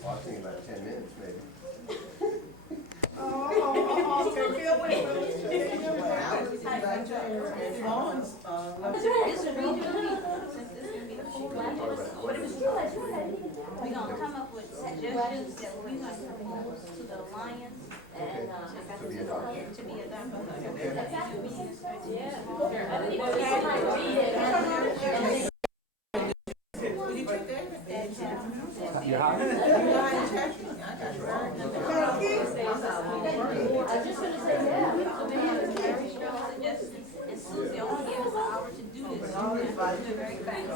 Well, I was thinking about 10 minutes maybe. We're gonna come up with suggestions that we're gonna propose to the Alliance Okay. To be adopted. to be adopted. You hot? I was just gonna say, yeah. So we have very strong suggestions, and Susie only gave us an hour to do this. So we're gonna do it very fast.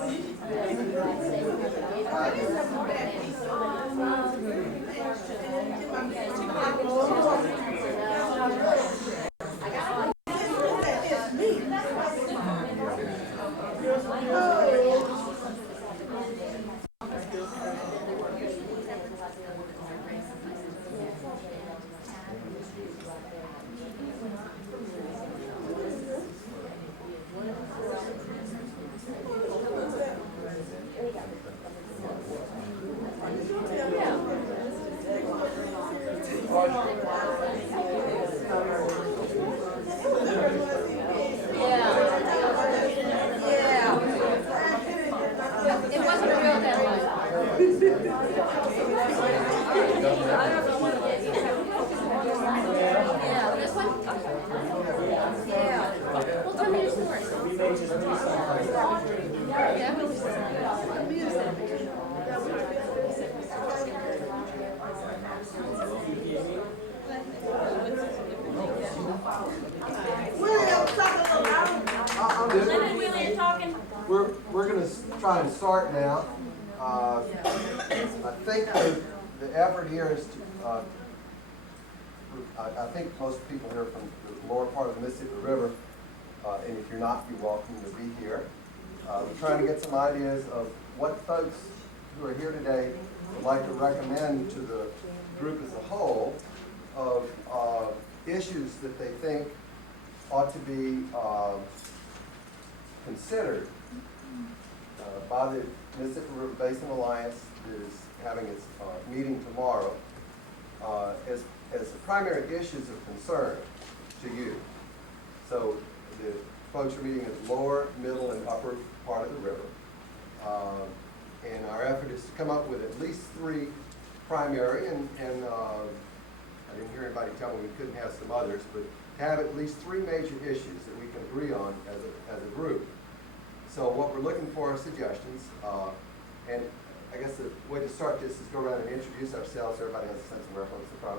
It wasn't a real deadline. Yeah, this one? Yeah. Well, tell me your story. We're going to try and start now. I think the effort here is to, I think most people here are from the lower part of the Mississippi River, and if you're not, you're welcome to be here. We're trying to get some ideas of what folks who are here today would like to recommend to the group as a whole of issues that they think ought to be considered by the Mississippi River Basin Alliance that is having its meeting tomorrow as the primary issues of concern to you. So the folks are meeting at the lower, middle, and upper part of the river. And our effort is to come up with at least 3 primary, and I didn't hear anybody tell me we couldn't have some others, but to have at least 3 major issues that we can agree on as a group. So what we're looking for are suggestions, and I guess the way to start this is go around and introduce ourselves. Everybody has a sense of where folks are from.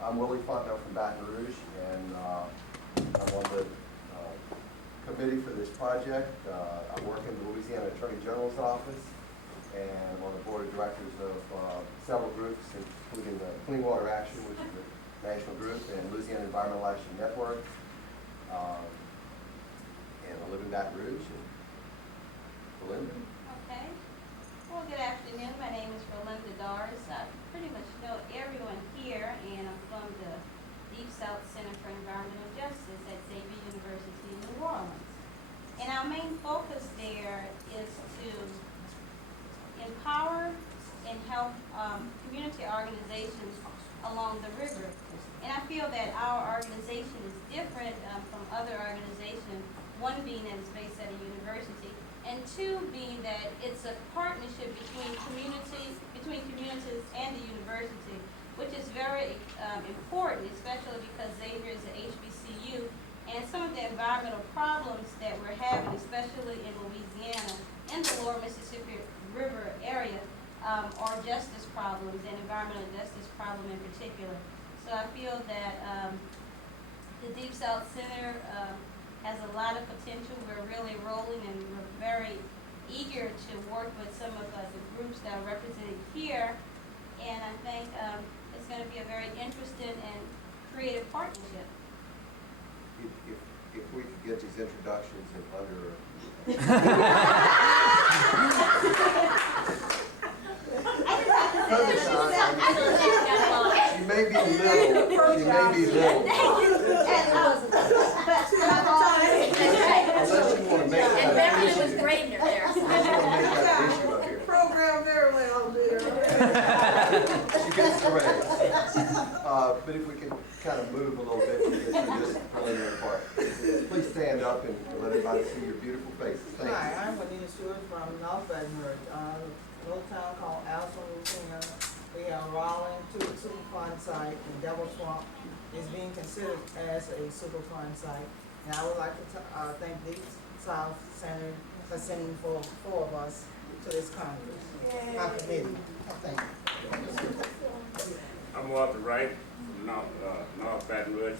I'm Willie Fontenot from Baton Rouge, and I'm on the committee for this project. I work in the Louisiana Attorney General's office, and I'm on the board of directors of several groups, including the Clean Water Action, which is a national group, and Louisiana Environmental Action Network. And I live in Baton Rouge. And Belinda. Okay. Well, good afternoon. My name is Belinda Doris. I pretty much know everyone here, and I'm from the Deep South Center for Environmental Justice at Xavier University in New Orleans. And our main focus there is to empower and help community organizations along the river. And I feel that our organization is different from other organizations, one being that it's based at a university, and 2 being that it's a partnership between communities and the university, which is very important, especially because Xavier is an HBCU, and some of the environmental problems that we're having, especially in Louisiana and the lower Mississippi River area, are justice problems, and environmental justice problem in particular. So I feel that the Deep South Center has a lot of potential. We're really rolling, and we're very eager to work with some of the groups that are represented here. And I think it's going to be a very interesting and creative partnership. If we could get these introductions in under. She may be little. She may be little. Unless you want to make that And Beverly issue. was Gravener there. Unless you want to make that issue up here. Program very well, dear. She gets the raise. But if we could kind of move a little bit to get through this preliminary part. Please stand up and let everybody see your beautiful faces. Thank you. Hi, I'm Anita Stewart from North Baton Rouge, a little town called Alton, Louisiana. We have Raleigh, Superfund site, and Devil Swamp is being considered as a Superfund site. And I would like to thank the South Center for sending four of us to this Congress. Our committee. Thank you. I'm Walter Wright from North Baton Rouge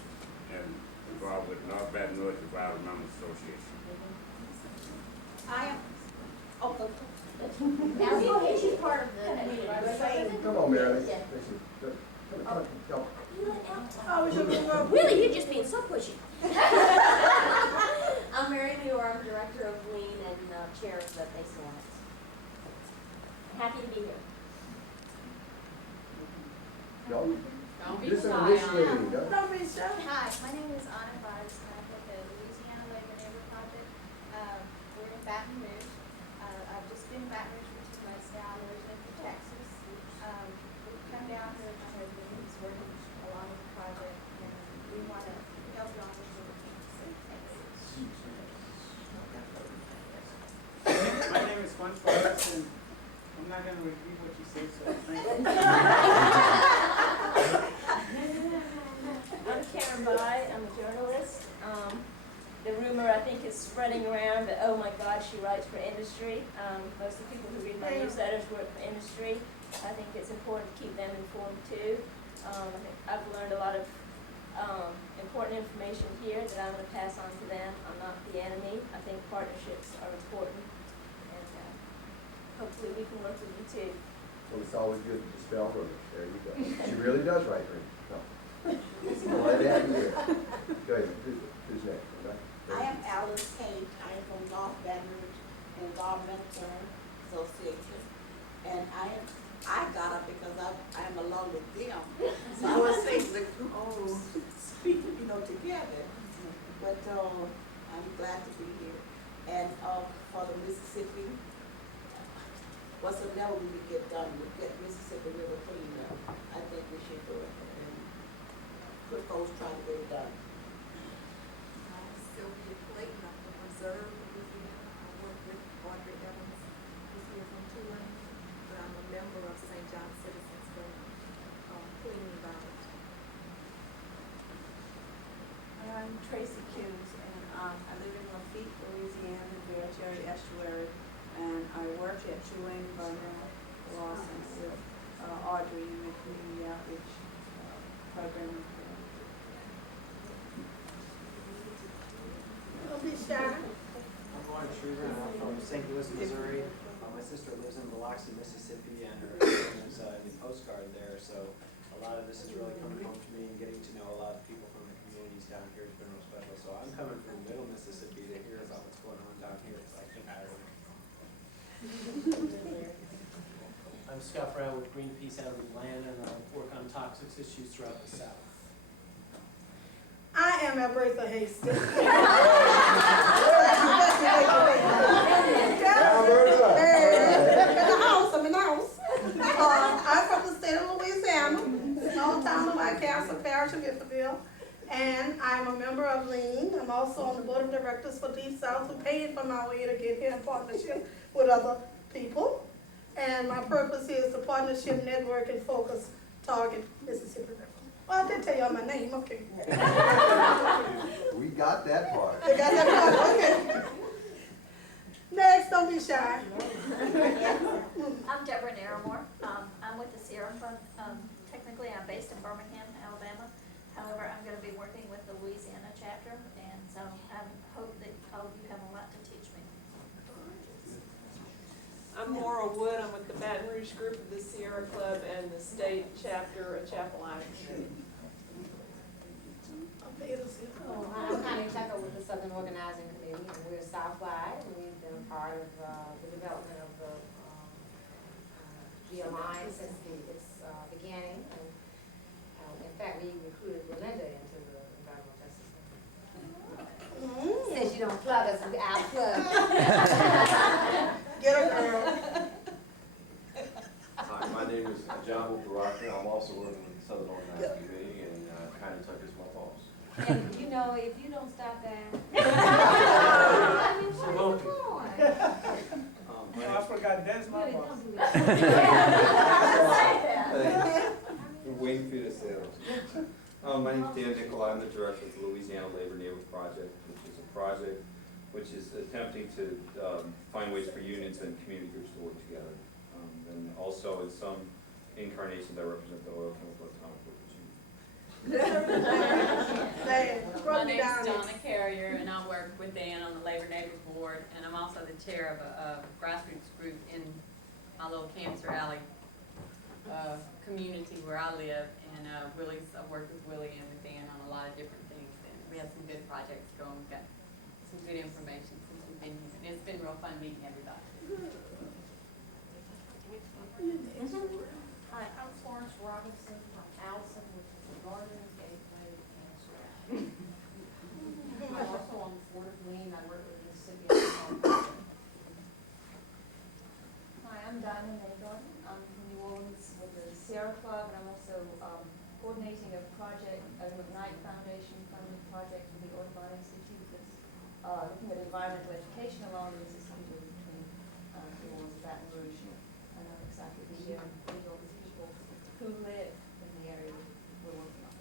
and involved with North Baton Rouge Revival Members Association. I am, oh, Now, go ahead, she's part of the committee, right? Come on, Marilyn. Yeah. Come. Really, you're just being so pushy. I'm Mary Muir, I'm director of Lean and chair of the Base Alliance. Happy to be here. Don't be This is shy, initiating, no? Don't be shy. Hi, my name is Anna Bars, and I'm with the Louisiana Labor Neighbor Project. We're in Baton Rouge. I've just been in Baton Rouge for 2 months now. I'm originally from Texas. We've come down here with my husband, who's working along with the project, and we want to help you on with your My name is Conf, and I'm not going to repeat what you said, so thank you. I'm Karen Bai, I'm a journalist. The rumor, I think, is spreading around that, oh my God, she writes for industry. Most of the people who read my newsletters work for industry. I think it's important to keep them informed too. I think I've learned a lot of important information here that I'm going to pass on to them. I'm not the enemy. I think partnerships are important, and hopefully we can work with you too. Well, it's always good to dispel rumors. There you go. She really does write for you. No. Glad to have you here. Go ahead. Who's next? Okay. I am Alice Kate. I am from North Baton Rouge Environmental Association. And I got up because I am along with them. So I was saying the group speak, together. But I'm glad to be here. And for the Mississippi, whatsoever we can get done, we get Mississippi River cleaned up. I think we should do it. And good folks try to get it done. Sylvia Clayton, I'm from Reserve, Louisiana. I work with Audrey Evans, who's here from Tulane, but I'm a member of St. John Citizens for cleaning environment. I'm Tracy Hughes, and I live in Lafitte, Louisiana, near Cherry Estuary, and I work at Tulane Environmental Law Center with Audrey in the community outreach program. Don't be shy. I'm Warren Schreiber, and I'm from St. Louis, Missouri. My sister lives in Biloxi, Mississippi, and her husband is in the Coast Guard there, so a lot of this is really coming home to me, and getting to know a lot of people from the communities down here has been real special. So I'm coming from middle Mississippi to hear about what's going on down here. It's like Ireland. I'm Scott Brown with Greenpeace out of Atlanta, and I work on toxic issues throughout the South. I am Albertha Hastings. I'm in the house. I'm from the state of Louisiana, small town of White Castle Parish of Ifterville, and I'm a member of Lean. I'm also on the board of directors for Deep South, who paid for my way to get here in partnership with other people. And my purpose is the partnership network and focus target Mississippi River. Well, I did tell y'all my name, okay. We got that part. You got that part, okay. Next, don't be shy. I'm Deborah Naramore. I'm with the Sierra Fund. Technically, I'm based in Birmingham, Alabama. However, I'm going to be working with the Louisiana chapter, and so I hope that all of you have a lot to teach me. I'm Laura Wood. I'm with the Baton Rouge group of the Sierra Club and the state chapter of Chapel Island. I'm Connie Tucker with the Southern Organizing Committee, and we're Southwide, and we've been a part of the development of the alliance since its beginning. And in fact, we recruited Belinda into the Environmental Justice Center. Since you don't plug us, I'll plug. Get her, girl. Hi, my name name is John Baraka. I'm also working with Southern Organized Committee, and Connie Tucker's my boss. And you know, if you don't stop that. I mean, what is the point? Oh, I forgot, that's my Really, boss. don't do that. We're waiting for you to say that. My name is Dan Nicolai. I'm the director of the Louisiana Labor Neighborhood Project, which is a project which is attempting to find ways for unions and community groups to work together. And also in some incarnations I represent the Oil Chemical Atomic Workers Union. My My name is Donna Carrier, and I work with Dan on the Labor Neighbor Board, and I'm also the chair of a grassroots group in my little Cancer Alley community where I live, and Willie's, I work with Willie and with Dan on a lot of different things, and we have some good projects going. We've got some good information since we've been here, and it's been real fun meeting everybody. Hi, I'm Florence Robinson from Allison, which is the Garden Gateway Cancer. I'm also on the Board of Lean. I work with Mississippi. Hi, I'm Diamond Maygarden. I'm from New Orleans with the Sierra Club, and I'm also coordinating a project, a McKnight Foundation funded project with the Audubon Institute that's looking at environmental education along the Mississippi River between New Orleans and Baton Rouge. And I'm excited to be here and meet all the people who live in the area we're working on.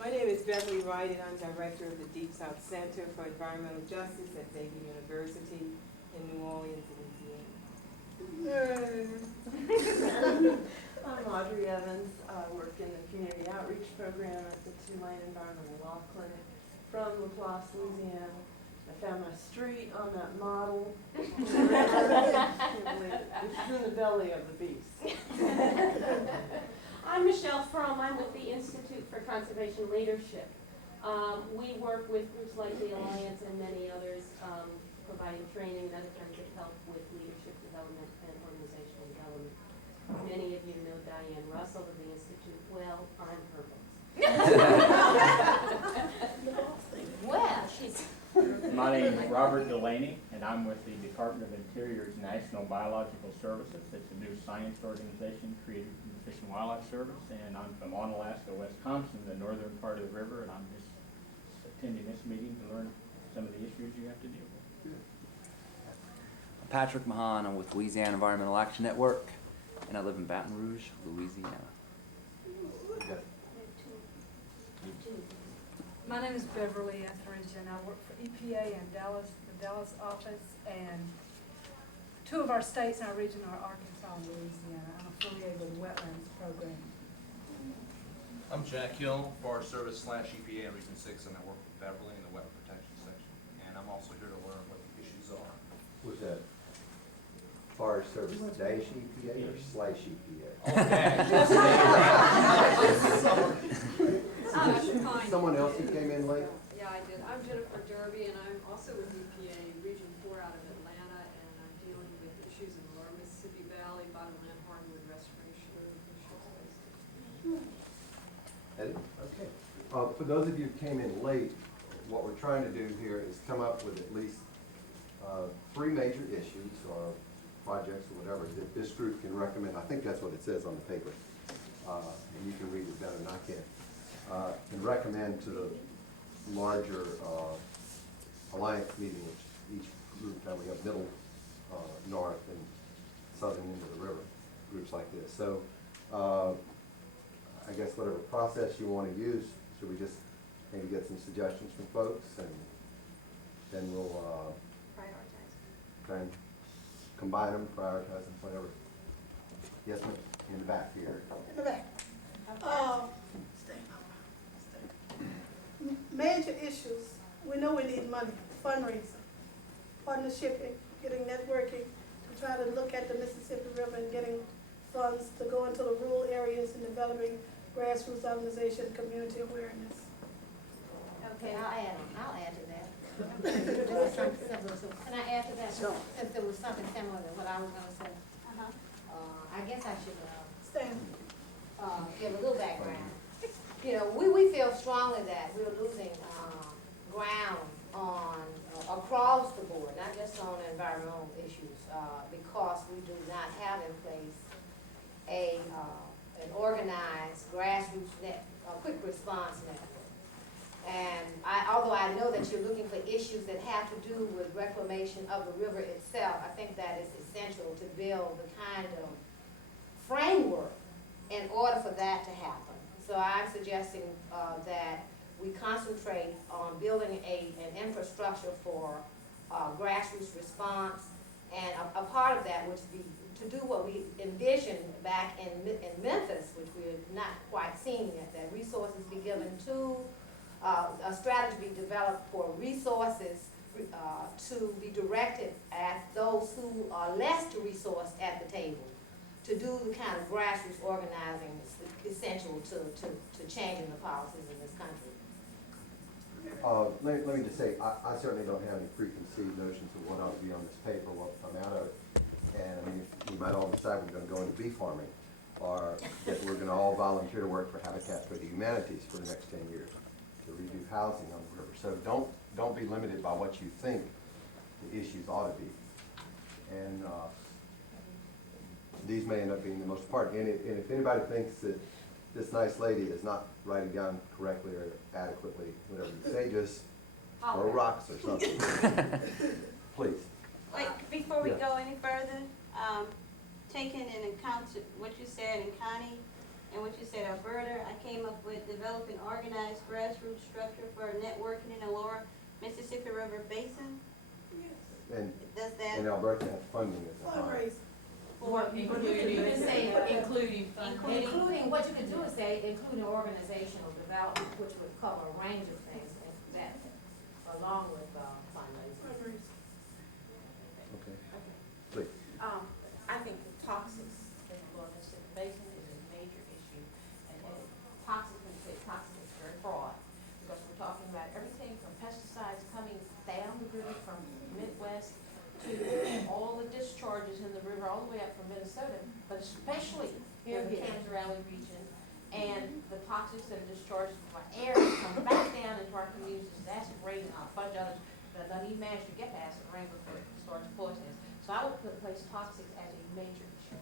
My name is Beverly Wright, and I'm director of the Deep South Center for Environmental Justice at Xavier University in New Orleans, Louisiana. I'm Audrey Evans. I work in the community outreach program at the Tulane Environmental Law Clinic from LaPlace, Louisiana. I found my street on that model. I can't believe it. It's in the belly of the beast. I'm Michelle Fromm. I'm with the Institute for Conservation Leadership. We work with groups like the Alliance and many others, providing training and other kinds of help with leadership development and organizational development. Many of you know Diane Russell of the Institute. Well, I'm her boss. Well, she's. My name is Robert Delaney, and I'm with the Department of Interior's National Biological Services. It's a new science organization created from the Fish and Wildlife Service, and I'm from Onalaska, Wisconsin, the northern part of the river, and I'm just attending this meeting to learn some of the issues you have to deal with. I'm Patrick Mahan. I'm with Louisiana Environmental Action Network, and I live in Baton Rouge, Louisiana. My name is Beverly Etheridge, and I work for EPA in Dallas, the Dallas office, and two of our states in our region are Arkansas and Louisiana. I'm affiliated with the Wetlands Program. I'm Jack Hill, Forest Service / EPA in Region 6, and I work with Beverly in the Wetland Protection section. And I'm also here to learn what the issues are. Was that Forest Service - EPA or /EPA? Someone else who came in late? Yeah, I did. I'm Jennifer Derby, and I'm also with EPA Region 4 out of Atlanta, and I'm dealing with issues in the lower Mississippi Valley, bottomland hardwood restoration, and fish space. Eddie? Okay. For those of you who came in late, what we're trying to do here is come up with at least 3 major issues or projects or whatever that this group can recommend. I think that's what it says on the paper. And you can read it better than I can. Can recommend to the larger alliance meeting, which each group, now we have middle, north, and southern end of the river, groups like this. So I guess whatever process you want to use, should we just maybe get some suggestions from folks, and then we'll Prioritize. try and combine them, prioritize them, whatever. Yes, ma'am, in the back here. In the back. Major issues, we know we need money, fundraising, partnership, getting networking, to try to look at the Mississippi River and getting funds to go into the rural areas and developing grassroots organization, community awareness. Okay, I'll add to that. There was something similar to, can I add to that? Sure. Since there was something similar to what I was gonna say. I guess I should, give a little background. You know, we feel strongly that we're losing, ground on, across the board, not just focus on environmental issues, because we do not have in place an organized grassroots quick response network. And although I know that you're looking for issues that have to do with reclamation of the river itself, I think that is essential to build the kind of framework in order for that to happen. So I'm suggesting that we concentrate on building an infrastructure for grassroots response, and a part of that would be to do what we envisioned back in Memphis, which we're not quite seeing yet, that resources be given to, a strategy be developed for resources to be directed at those who are less to resource at the table, to do the kind of grassroots organizing that's essential to changing the policies in this country. Let me just say, I certainly don't have any preconceived notions of what ought to be on this paper, what will come out of it. And I mean, we might all decide we're going to go into bee farming, or that we're going to all volunteer to work for Habitat for the Humanities for the next 10 years to redo housing on the river. So don't be limited by what you think the issues ought to be. And these may end up being the most important. And if anybody thinks that this nice lady is not writing down correctly or adequately, whatever you say, just throw rocks or something. Please. Wait, before we Yeah. go any further, taking into account what you said in Connie and what you said Alberta, I came up with developing organized grassroots structure for networking in the lower Mississippi River Basin. And, Does that? and Alberta has funding at the time. Including, what you can do is say, including organizational development, which would cover a range of things, and that, along with fundraising. Okay. Please. I think toxics in the lower Mississippi Basin is a major issue, and toxic, when you say toxic, is very broad, because we're talking about everything from pesticides coming down the river from Midwest to all the discharges in the river, all the way up from Minnesota, but especially here in the Kansas Valley region, and the toxics that are discharged from our air come back down into our communities, acid rain and a bunch of others, but I don't even manage to get to acid rain before it starts poisoning us. So I would place toxics as a major issue.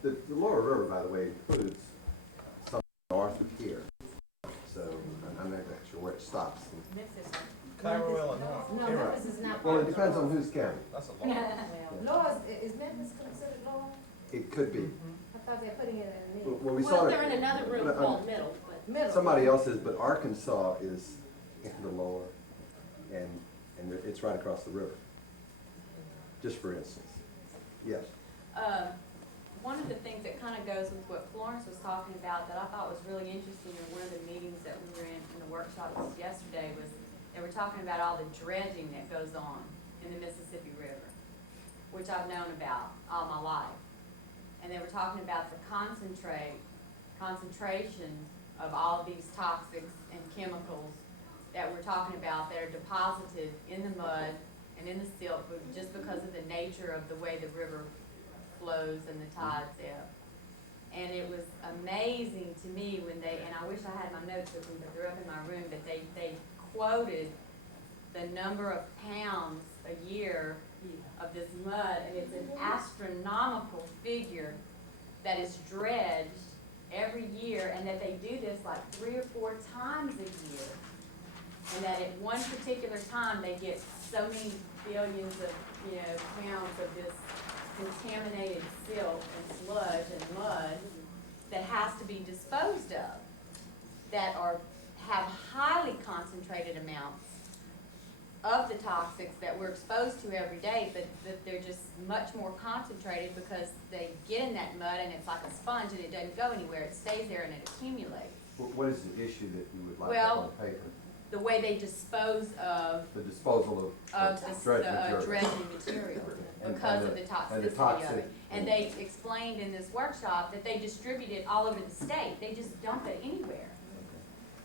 The lower river, by the way, includes some north of here. So I'm not sure where it stops. Memphis. Cairo, Illinois. No, You're Memphis right. is not. Well, it depends on whose county. That's a lot. Law, is Memphis considered law? It could be. I thought they were putting it in the middle. Well, we saw it. They're in another room called middle, but. Middle. Somebody else is, but Arkansas is in the lower, and it's right across the river. Just for instance. Yes. One of the things that kind of goes with what Florence was talking about that I thought was really interesting in one of the meetings that we were in the workshop yesterday was they were talking about all the dredging that goes on in the Mississippi River, which I've known about all my life. And they were talking about the concentration of all of these toxics and chemicals that we're talking about that are deposited in the mud and in the silt, but just because of the nature of the way the river flows and the tides ebb. And it was amazing to me when they, and I wish I had my notes with me, but they're up in my room, but they quoted the number of pounds a year of this mud, and it's an astronomical figure that is dredged every year, and that they do this like 3 or 4 times a year. And that at one particular time they get so many billions of pounds of this contaminated silt and sludge and mud that has to be disposed of, that have highly concentrated amounts of the toxics that we're exposed to every day, but that they're just much more concentrated because they get in that mud and it's like a sponge and it doesn't go anywhere. It stays there and it accumulates. What is the issue that you would like Well, on paper? The way they dispose of The disposal of this dredging material. material And because of the- the and the toxicity of toxic- it. And they explained in this workshop that they distribute it all over the state. They just dump it anywhere.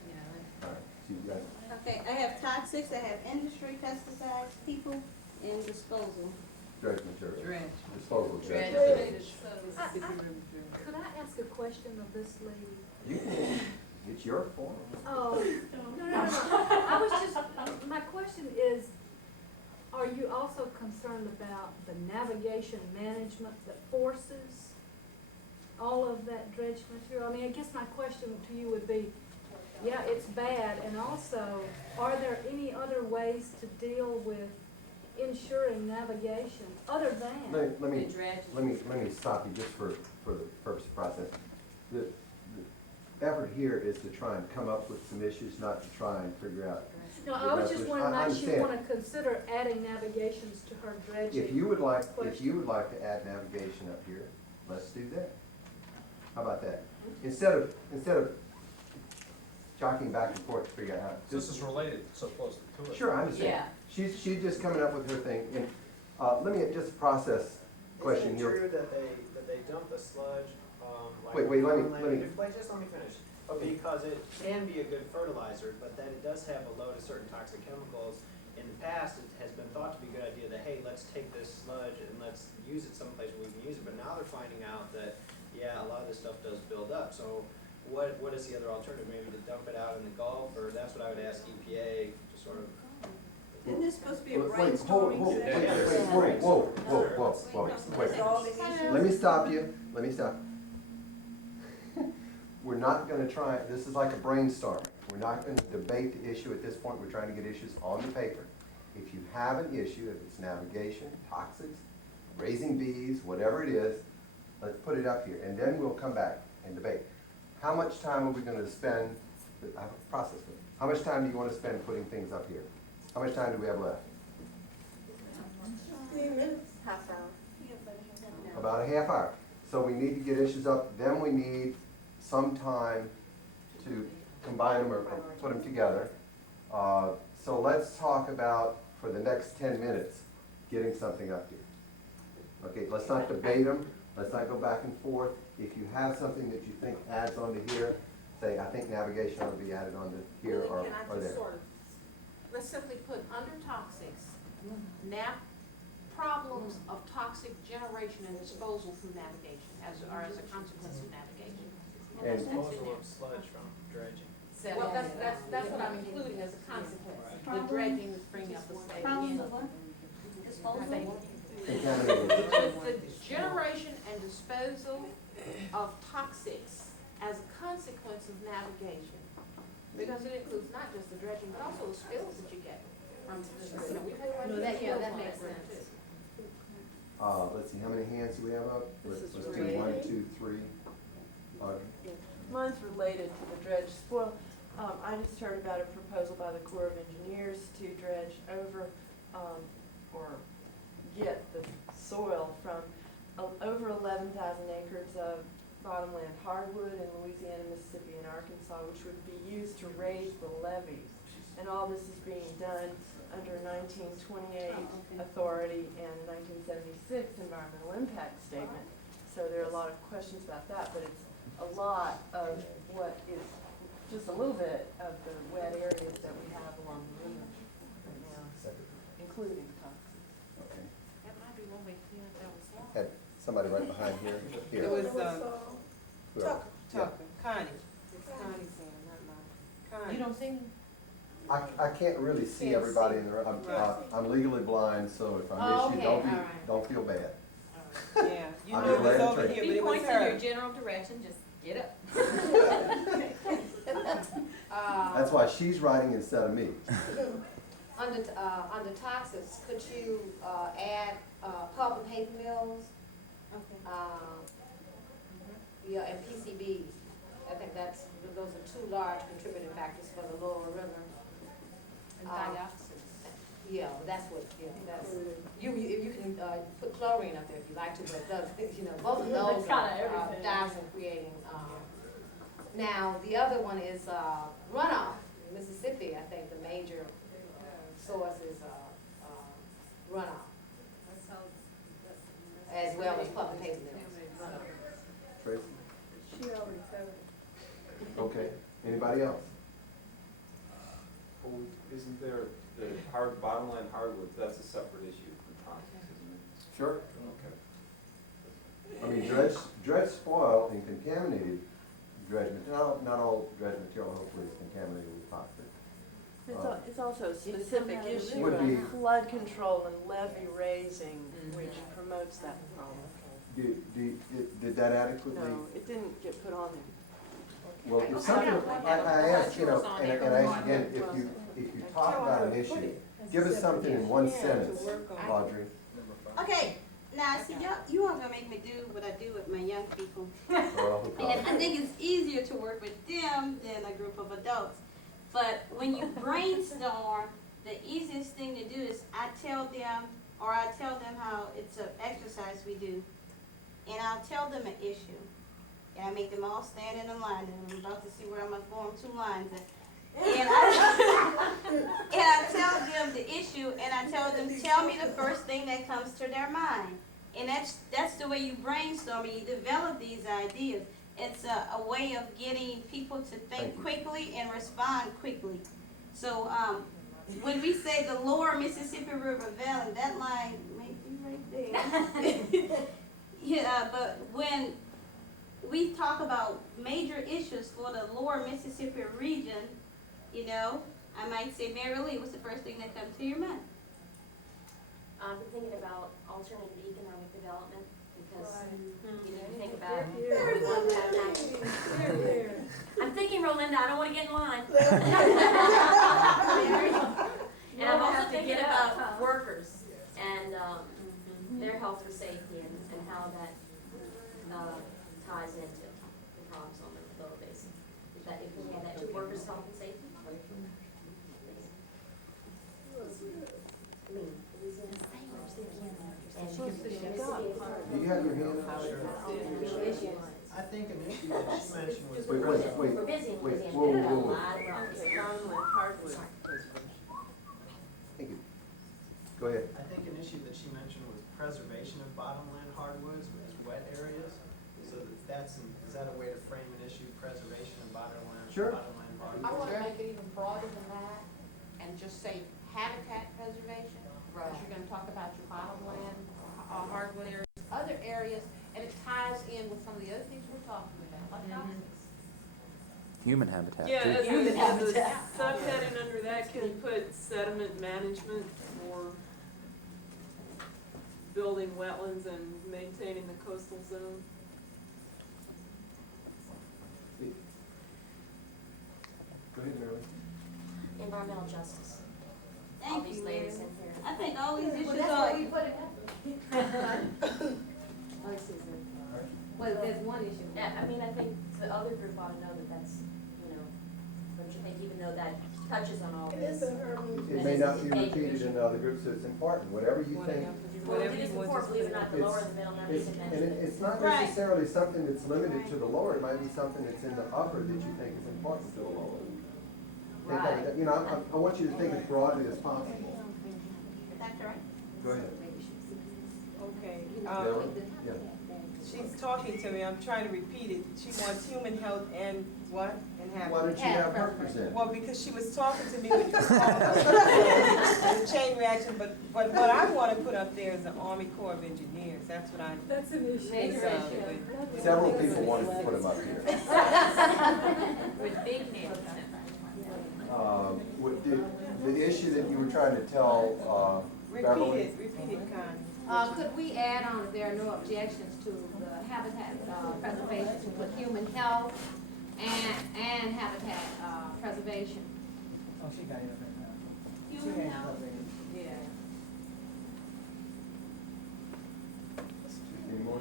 You know. All right, so you guys, Okay, I have toxics, I have industry, pesticides, people, and disposal. dredge material. Dredge. Disposal of dredge Dredge. material. Could I ask a question of this lady? You can, it's your forum. Oh, no. I was just, my question is, Are you also concerned about the navigation management that forces all of that dredge material? I mean, I guess my question to you would be, yeah, it's bad, and also, are there any other ways to deal with ensuring navigation other than? Let me, The dredge. let me stop you just for the purpose of process. The effort here is to try and come up with some issues, not to try and figure out. No, the I was just resolution. wondering, I might she understand. wanna consider adding navigations to her dredging? If you would like to add navigation up here, let's do that. How about that? Instead of jockeying back and forth to figure out how. This is related so closely to it. Sure, I understand. Yeah. She's just coming up with her thing, and, let me, just a process question here. Isn't it true that they dump the sludge, like. Wait, let me- Wait, just let me finish. Because it can be a good fertilizer, but that it does have a load of certain toxic chemicals. In the past, it has been thought to be a good idea that, hey, let's take this sludge and let's use it someplace where we can use it, but now they're finding out that, yeah, a lot of this stuff does build up. So what is the other alternative? Maybe to dump it out in the Gulf, or that's what I would ask EPA to sort of. Isn't this supposed to be a Wait, brainstorming session? whoa. Let me stop you. We're not gonna try, this is like a brainstorm. We're not gonna debate the issue at this point. We're trying to get issues on the paper. If you have an issue, if it's navigation, toxics, raising bees, whatever it is, let's put it up here, and then we'll come back and debate. How much time are we gonna spend, I have a process for it. How much time do you wanna spend putting things up here? How much time do we have left? 15 minutes. Half hour. About a half hour. So we need to get issues up, then we need some time to combine them or put them together. So let's talk about, for the next 10 minutes, getting something up here. Okay, let's not debate them, let's not go back and forth. If you have something that you think adds onto here, say, I think navigation ought to be added onto here or Can I there. just sort of, let's simply put under toxics, problems of toxic generation and disposal through navigation, as a consequence of navigation. And Disposal of sludge from dredging. Well, that's what I'm including as a consequence. The dredging is bringing up the state. Problems of what? Disposal? contaminated. The generation and disposal of toxics as a consequence of navigation. Because it includes not just the dredging, but also the spills that you get from the, we pay quite a bit of spills that on makes that sense. too. Let's see, how many hands do we have up? Let's do 1, 2, 3. Mine's related to the dredge spoil. I just heard about a proposal by the Corps of Engineers to dredge over, or get the soil from over 11,000 acres of bottomland hardwood in Louisiana, Mississippi, and Arkansas, which would be used to raise the levees. And all this is being done under 1928 authority and 1976 environmental impact statement. So there are a lot of questions about that, but it's a lot of what is just a little bit of the wet areas that we have along the river right now, including toxics. Okay. That might be one way to clean up that was long. Had somebody right behind here? Here. It was, Who else? Tucker, Connie. It's Connie's hand, not mine. Connie. You don't see me? I can't really see everybody in the room. I'm legally blind, so if I Oh, miss you, okay, all right. don't feel bad. Yeah, you I'm knew it was glad over to- here, If but he it was points in your her. general direction, just get up. That's why she's writing instead of me. Under toxics, could you, add, pulp and paper mills? Okay. Yeah, and PCBs. I think those are two large contributing factors for the lower river. And dioxins. Yeah, that's what, you can, put chlorine up there if you like to, but both of those Kinda are everything. dioxin creating, now, the other one is, runoff. Mississippi, I think the major source is, runoff, as well as pulp and paper mills. Tracy? She already covered it. Okay. Anybody else? Oh, isn't there the bottomland hardwood, that's a separate issue from toxics, isn't it? Sure. Okay. I mean, dredge spoil and contaminated dredge material, not all dredge material hopefully is contaminated with toxic. It's also a specific issue Would of be- flood control and levee raising, which promotes that problem. Did that adequately? No, it didn't get put on there. Well, if something, I asked, you know, and I asked again, if you talk about an issue, give us something in one sentence, Audrey. Okay, now, see, you are gonna make me do what I do with my young people. Oh, And God. I think it's easier to work with them than a group of adults. But when you brainstorm, the easiest thing to do is I tell them how it's an exercise we do. And I'll tell them an issue. And I make them all stand in a line, and I'm about to see where I'm gonna form two lines. And I tell them the issue, and I tell them, tell me the first thing that comes to their mind. And that's the way you brainstorm and you develop these ideas. It's a way of getting people to think quickly and respond quickly. So when we say the lower Mississippi River Valley, that line may be right there. Yeah, but when we talk about major issues for the lower Mississippi region, you know, I might say, Mary Lee, what's the first thing that comes to your mind? I'm thinking about alternative economic development, because you need to think about. I'm thinking, Rolinda, I don't wanna get in line. And I'm also thinking about workers and, their health and safety and how that, ties into the problems on the lower basin. If we have that to workers' health and safety. I mean, Louisiana. Do you have your hand up? I think an issue that she mentioned was. Wait, We're busy in wait, Louisiana. whoa, We've got a whoa, whoa. lot of problems. Farmland hardwood. Thank you. Go ahead. I think an issue that she mentioned was preservation of bottomland hardwoods, which is wet areas. So is that a way to frame an issue, preservation of bottomland, Sure. bottomland I hardwoods? wanna make it even broader than that and just say habitat preservation. Right. You're gonna talk about your bottomland, hardwood areas, other areas, and it ties in with some of the other things we're talking about, like toxics. Human habitat. Yeah, too. as Human a habitat. subheading under that, can you put sediment management or building wetlands and maintaining the coastal zone? Go ahead, Mary. Environmental justice. All Thank these you, ladies Mary. in here. I think all these issues Well, that's are. why we put it down. Oh, Susan. Well, there's one issue. Yeah, I mean, I think the other group ought to know that that's, you know, don't you think, even though that touches on all It this. is an urban. It may not be repeated in other groups, so it's important, whatever you think. Well, we did this before, believe it or not, the lower and the middle never It's, even and mentioned it. it's not Right. necessarily something that's limited to the lower, it might be something that's in the upper that you think is important to the lower. Think of it, you know, I want you to think as broadly as possible. Is that correct? Go ahead. Okay, Mary? Yeah. she's talking to me, I'm trying to repeat it. She wants human health and what? And Why don't habitat. you have her present? Well, because she was talking to me when you was talking about the chain reaction, but what I want to put up there is the Army Corps of Engineers. That's what I That's an issue. think of. Several people wanted to put them up here. With big names. The issue that you were trying to tell, Beverly? Repeat it, Connie. Could we add on, if there are no objections to the habitat preservation, to put human health and habitat preservation? Oh, she got it right now. Human health. Yeah. Any more?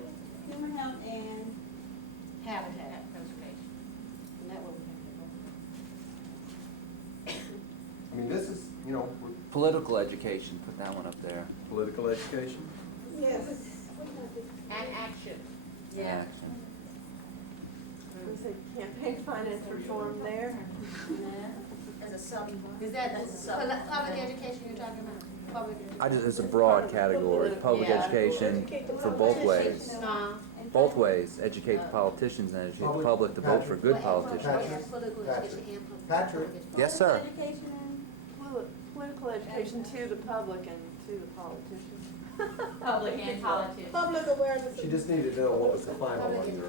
Human health and Habitat preservation. And that what we have to go. I mean, this is, you know, we're Political education, put that one up there. political education. Yes. And action. Yeah. Action. Was it campaign finance reform there? As a sub. Is that As a sub. public education you're talking about? Public education? It's a broad category, public Yeah. education for both ways. No. Both ways, educate the politicians and educate the public to vote for good politicians. Political education and public. Patrick. Yes, sir. education and Political education to the public and to the politicians. Public and politicians. Public awareness. She just needed to know what was the final on your,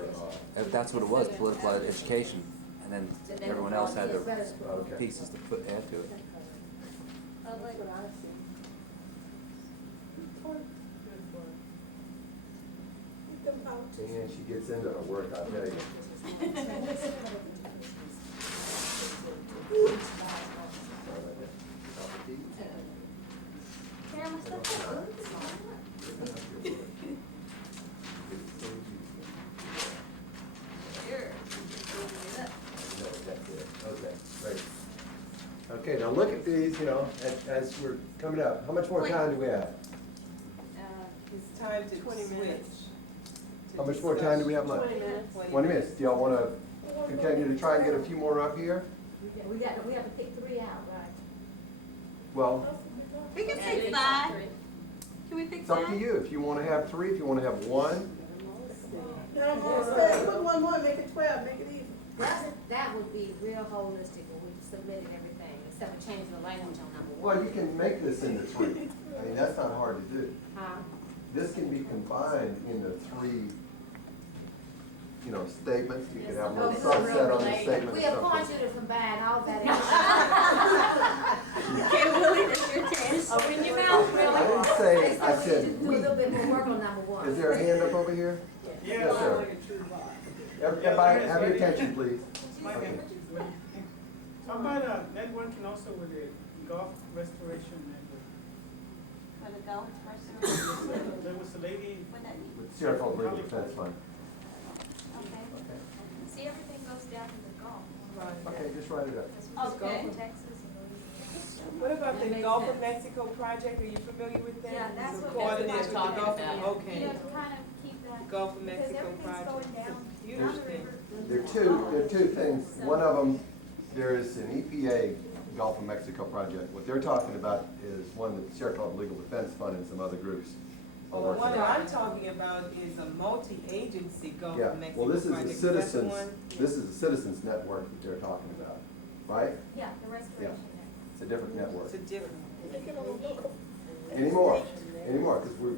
If that's what it was, political education, and then everyone else had their pieces to add to it. That's what I see. And she gets into her work, I tell you. Okay, great. Okay, now look at these, you know, as we're coming up. How much more time do we have? It's time to 20 minutes. How much more time do we have left? 20 minutes. 20 minutes. Do y'all want to continue to try and get a few more up here? We have to pick 3 out, right? Well, We can pick 5. Can we pick it's up 5? to you. If you want to have 3, if you want to have 1. Now, I'm gonna say, put one more, make it 12, make it even. That would be real holistic when we submitted everything, except for changing the language on number 1. Well, you can make this into 3. I mean, that's not hard to do. Huh? This can be combined into 3, you know, statements. You can have a little It's subset on the related. statement. We and appoint stuff. you to combine all that. Okay, Willie, that's your chance. Open your mouth, Willie. I didn't say, I Except we said need to do a we. little bit more work on number 1. Is there a hand up over here? Yes, sir. Everybody, have your attention, please. Okay. How about networking also with the golf restoration network? For the golf restoration? There was a lady. What that mean? With Sierra Falls Legal Defense Fund. Okay. Okay. See, everything goes down to the golf. Okay, just write it up. Okay. Texas and Louisiana. What about That the makes Gulf sense. of Mexico project? Are you familiar with that? Yeah, that's The what- coordinates that's with what the I'm Gulf talking of- about. Okay. You have to kind of keep that. Gulf of Because Mexico everything's project. going down. Huge down the thing. river. There are two things. One of them, there is an EPA Gulf of Mexico project. What they're talking about is one that Sierra Club Legal Defense Fund and some other groups are Well, the working one on. that I'm talking about is a multi-agency Gulf Yeah, of Mexico well, this project. is a Is that the citizens, one? this is a citizens network that they're talking about, right? Yeah, the restoration. It's a different network. It's a different. Anymore, because we're,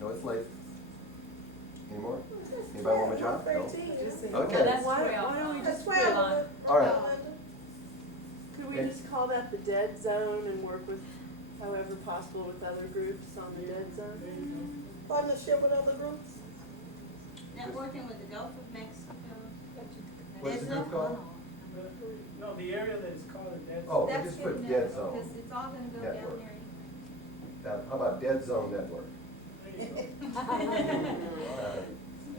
no, it's late. Anymore? Anybody want my job? No? Okay. That's Why 12. why don't we just That's put 12. All right. Could we just call that the dead zone and work with, however possible, with other groups on the dead zone? Partnership with other groups. Networking with the Gulf of Mexico. What's the group called? No, the area that is called a dead. Oh, we That's just put good dead now, zone. because it's all gonna go Network. down there. How about dead zone network? There you go.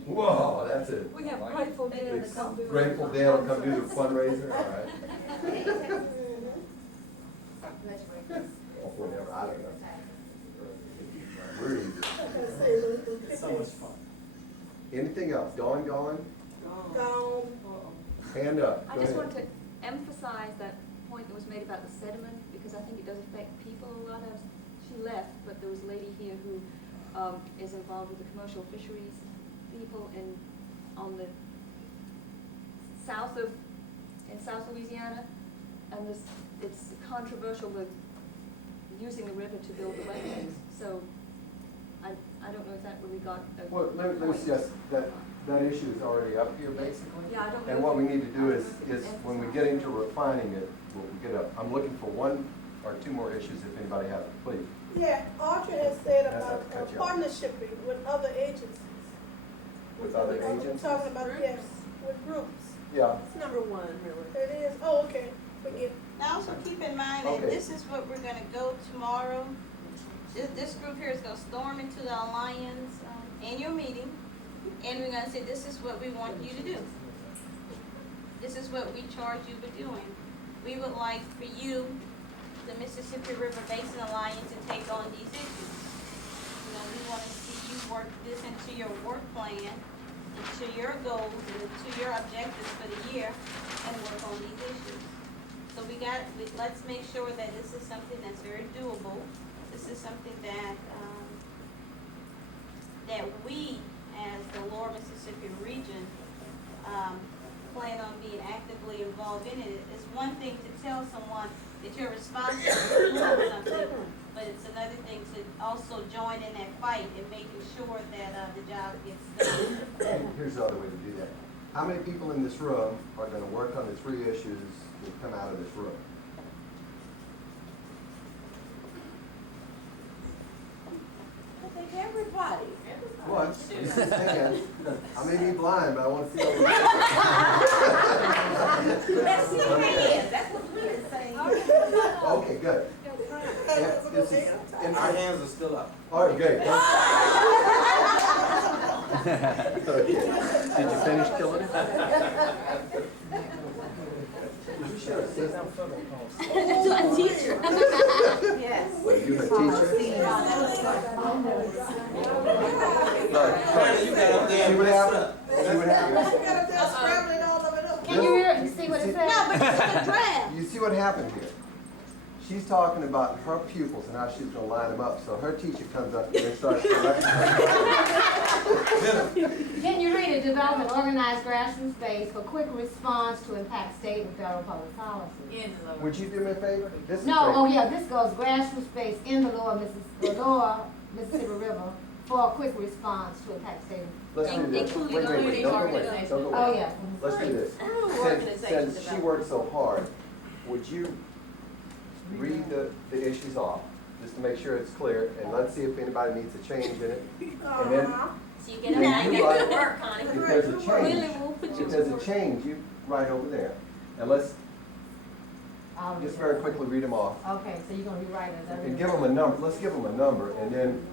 Whoa, that's it. We have Grateful Dead that come do it. Grateful Dead will come do the fundraiser, all right. Or whatever, I don't know. We're easy. So much fun. Anything else? Gone? Gone. Hand up. I Go just ahead. want to emphasize that point that was made about the sediment, because I think it does affect people a lot. She left, but there was a lady here who is involved with the commercial fisheries people on the in South Louisiana, and it's controversial with using the river to build the wetlands. So I don't know if that really got a Well, let me point. suggest that issue is already up here, basically. Yeah, I don't know. And what we need to do is when we get into refining it, we'll get up. I'm looking for 1 or 2 more issues if anybody has it, please. Yeah, Audrey has said That's about not to cut you off. partnership with other agencies. With other We're agencies? talking about, yes, with groups. Yeah. It's number 1, really. It is, oh, okay, forget. Now also keep in mind that Okay. this is what we're gonna go tomorrow. This group here is gonna storm into the Alliance annual meeting, and we're gonna say, this is what we want you to do. This is what we charge you with doing. We would like for you, the Mississippi River Basin Alliance, to take on these issues. You know, we wanna see you work this into your work plan, into your goals, and into your objectives for the year, and work on these issues. So let's make sure that this is something that's very doable. This is something that we, as the Lower Mississippi region, plan on being actively involved in it. It's one thing to tell someone that you're responsible for doing something, but it's another thing to also join in that fight and making sure that the job gets done. And here's the other way to do that. How many people in this room are gonna work on the 3 issues that come out of this room? think everybody. What? You stand. I may be blind, but I want to see all the Let's see your hands, that's what Leah's saying. Okay, good. This is, Our hands are still up. all right, great. Did you finish killing it? You should have said To a teacher. Yes. Well, you a teacher? Look, You got up there see and what messed happened? up. See what happened? You gotta tell scrambling all of it up. Can you hear, you see what it No, says? but it's a draft. You see what happened here? She's talking about her pupils and how she's gonna line them up, so her teacher comes up here and starts correcting her. Can you read it? Develop an organized grassroots base for quick response to impact state and federal public policy. Would you do me a favor? This is No, great. oh yeah, this goes grassroots base in the lower Mississippi River for a quick response to impact state. Let's do this. Including Wait, don't go away. organizations. Don't go away. Oh, yeah. Let's do this. Since she worked so hard, would you read the issues off, just to make sure it's clear, and let's see if anybody needs a change in it. And then, So you get then it, you you write, get to work, Connie. if there's a Really, change, we'll put you if to there's a work. change, you write over there. And let's I'll read just it. very quickly read them off. Okay, so you're gonna rewrite it. And give them a number, let's give them a number, and then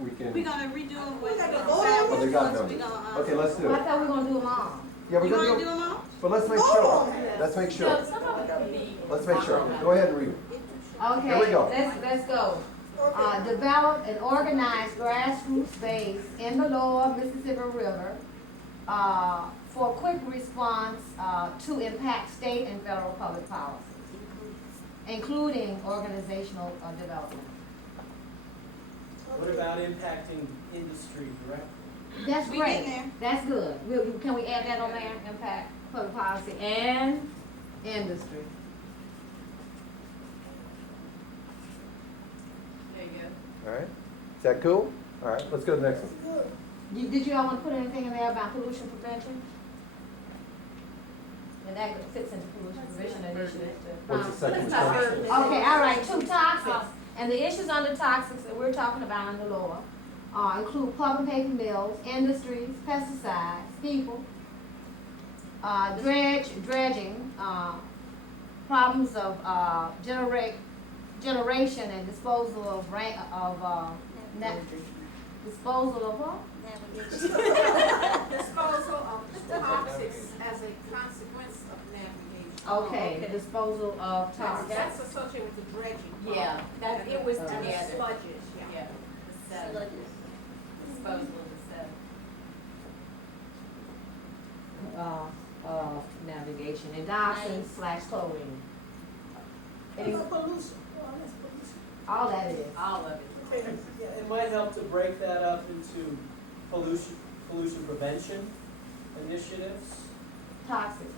we can, We're gonna redo them with. oh, they got numbers. Okay, let's do Well, I it. thought we were gonna do them all. Yeah, we're You wanna gonna do do, them all? but let's make sure. Let's make sure. No, some of it can be. Let's make sure. Go ahead and read them. Okay, Here we go. let's go. Develop an organized grassroots base in the lower Mississippi River for quick response to impact state and federal public policies, including organizational development. What about impacting industry directly? That's We great. getting there. That's good. Can we add that on there? Impact public policy and industry. There you go. All right? Is that cool? All right, let's go to the next one. Did you all want to put anything in there about pollution prevention? And that fits into pollution prevention initiative too. What's the second Let's talk one? urban. Okay, all right, 2 toxics. And the issues under toxics that we're talking about in the lower include pulp and paper mills, industries, pesticides, people, dredging, problems of generation and disposal of disposal of what? Disposal of toxics as a consequence of navigation. Okay, disposal of toxics. That's associated with the dredging. Yeah, that, it was And the together. sludges, yeah. Yeah, the sediment, disposal of the sediment. Navigation and dioxin/chlorine. All that is. All of it. It might help to break that up into pollution prevention initiatives. Toxics.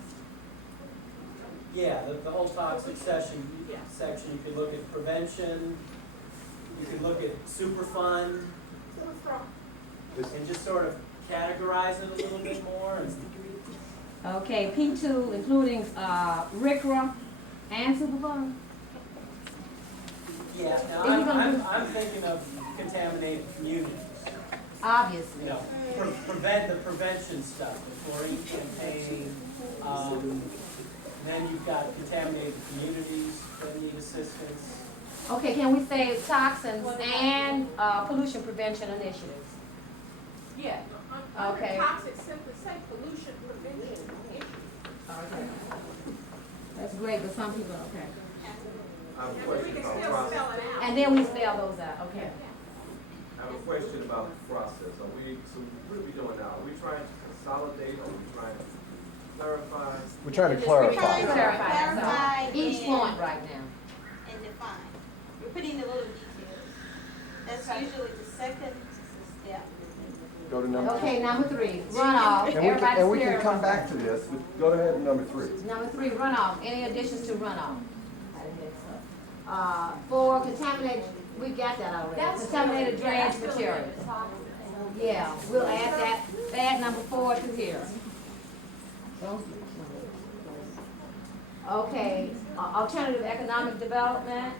Yeah, the whole toxic section, you could look at prevention, you could look at Superfund, and just sort of categorize it a little bit more. Okay, P2, including RCRA and Superfund. Yeah, now If you're gonna do- I'm thinking of contaminated communities. Obviously. You know, prevent the prevention stuff, the chlorine campaign, then you've got contaminated communities that need assistance. Okay, can we say toxins and pollution prevention initiatives? Yeah. Okay. Under toxics, simply say pollution prevention issue. Okay. That's great, but some people, okay. I have a And we question can about still process. spell it out. And then we spell those out, okay. I have a question about the process. So what are we doing now? Are we trying to consolidate? Are we trying to clarify? We're trying to We're clarify. trying to clarify Each and- point right now. and define. We're putting the little details. That's usually the second step. Go to number 2. Okay, number 3, runoff. And we Everybody's can clear come about back to this, but go ahead to number 3. Number 3, runoff. Any additions to runoff? 4, contaminated, we got that already. Contaminated drainage material. Yeah, we'll add that, add number 4 to here. Okay, alternative economic development.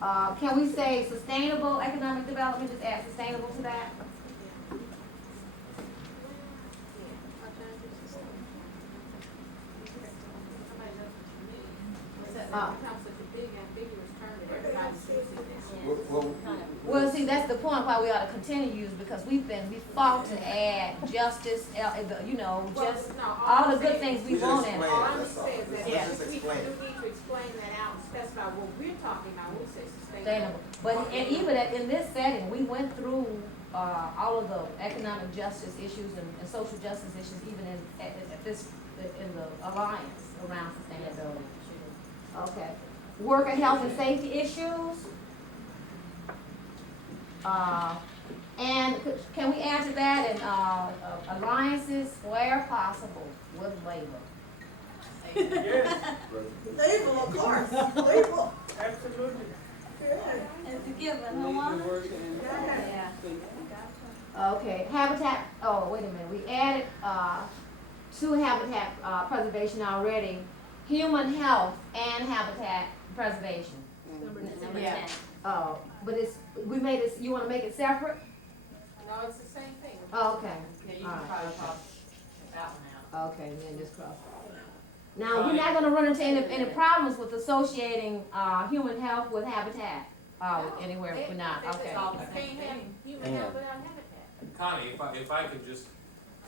Can we say sustainable economic development, just add sustainable to that? Becomes such a big ambiguous term that everybody sees it. Well, see, that's the point why we ought to continue to use, because we fought to add justice, you know, just all the good things we want in it. All I'm saying is that Yeah. we need to explain that out and specify what we're talking about when we say Sustainable. sustainable. But and even in this setting, we went through all of the economic justice issues and social justice issues, even in the alliance around sustainability. Okay. Worker health and safety issues. And can we add to that alliances where possible with labor? Label, of course, label. Absolutely. It's a given, huh? Yeah. Okay, habitat, oh, wait a minute, we added, to habitat, preservation already, human health and habitat preservation. Number Yeah. 10. Oh, but we made it, you wanna make it separate? No, it's the same thing. Oh, okay. Yeah, you All can right, probably okay. cross that one out. Okay, then just cross it. Now, we're not gonna run into any problems with associating, human health with habitat, anywhere, we're not, okay. You can't have human health without habitat. Connie, if I could just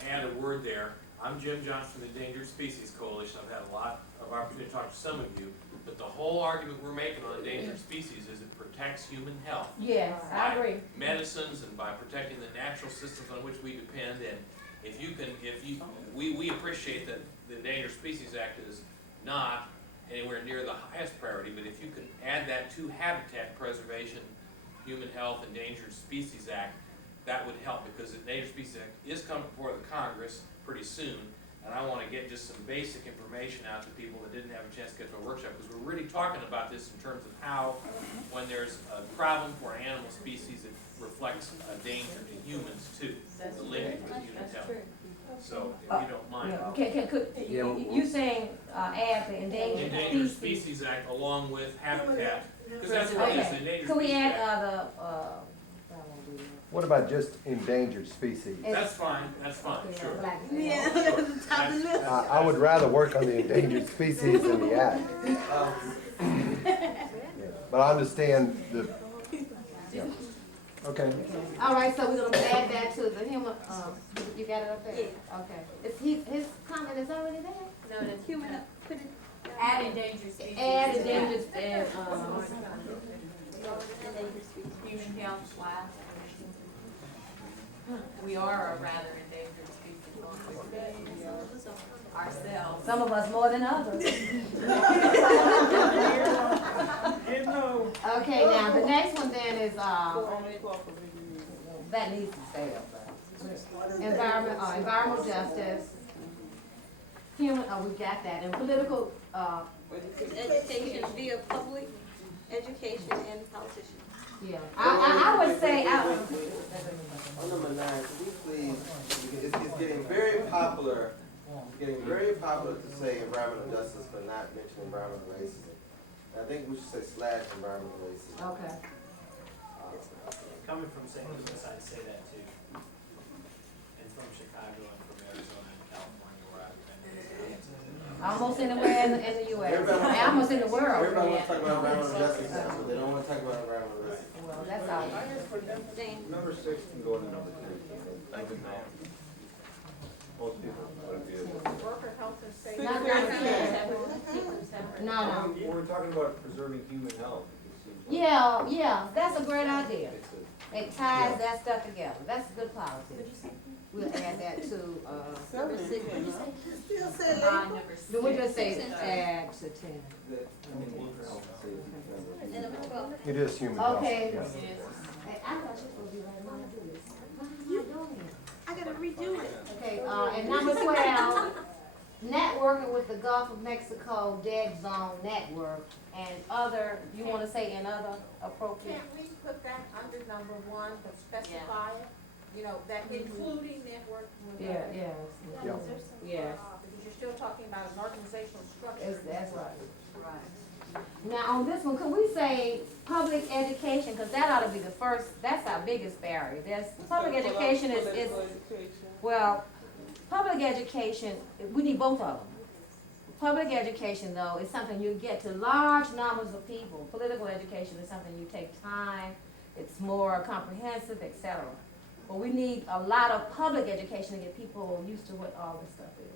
add a word there. I'm Jim Johnson from the Endangered Species Coalition. I've had a lot of opportunity to talk to some of you, but the whole argument we're making on endangered species is it protects human health. Yes, I agree. Medicines and by protecting the natural systems on which we depend. And we appreciate that the Endangered Species Act is not anywhere near the highest priority, but if you can add that to habitat preservation, human health, Endangered Species Act, that would help, because the Endangered Species Act is coming before the Congress pretty soon, and I want to get just some basic information out to people that didn't have a chance to get to a workshop, because we're really talking about this in terms of how, when there's a problem for an animal species, it reflects a danger to humans too, the linkage with human health. So, if you don't mind. You saying, add the Endangered Species Act along with habitat, because that's what it is, the Endangered Could we Species add, Act. What about just endangered species? That's fine, sure. Yeah, Sure. that's the top of the list. I would rather work on the endangered species than the act. But I understand the, yeah. Okay. All right, so we're gonna add that to the human, you got it up there? Yeah. Okay. His comment is already there? No, the human, put it. Add endangered species. Add endangered, and, Endangered species. Human health slash. We are a rather endangered species ourselves. some of us more than others. Okay, now, the next one then is, that needs to stay up there. Environmental justice, human, we got that, and political, Education via public education and politicians. yeah. I would say, On number 9, could we please, it's getting very popular to say environmental justice, but not mention environmental racism. I think we should say slash environmental racism. okay. Coming from St. Louis, I'd say that too. And from Chicago and from Arizona and California, where I've been. Almost anywhere in the US, Everybody- almost in the world. Everybody wants to talk about environmental justice now, but they don't want to talk about environmental racism. Well, that's all. Number 6 can go into number 3. Thank you, ma'am. Most people would be able to. Worker health and safety. Not No. When we're talking about preserving human health, it seems like Yeah, that's a great idea. It ties that stuff together. That's a good policy. We'll add that to, Number 6, what'd you say? Still say Line label. number 6. then we just say add to 10. worker health and safety. And number 12. It is human health. Okay. yes. Hey, I thought you were supposed to be right now to do this. Why am I doing it? I gotta redo it. Okay, and number 12, networking with the Gulf of Mexico Dead Zone Network and other, you wanna say in other appropriate? Can't we put that under number 1 to specify it? You know, that including networking with Yeah, others. yes, Yeah. yes, Because you're still talking about an organizational structure. that's right. Right. Now, on this one, could we say public education, because that ought to be the first, that's our biggest barrier. Public education is, well, public education, we need both of them. Public education, though, is something you get to large numbers of people. Political education is something you take time, it's more comprehensive, etc. But we need a lot of public education to get people used to what all this stuff is.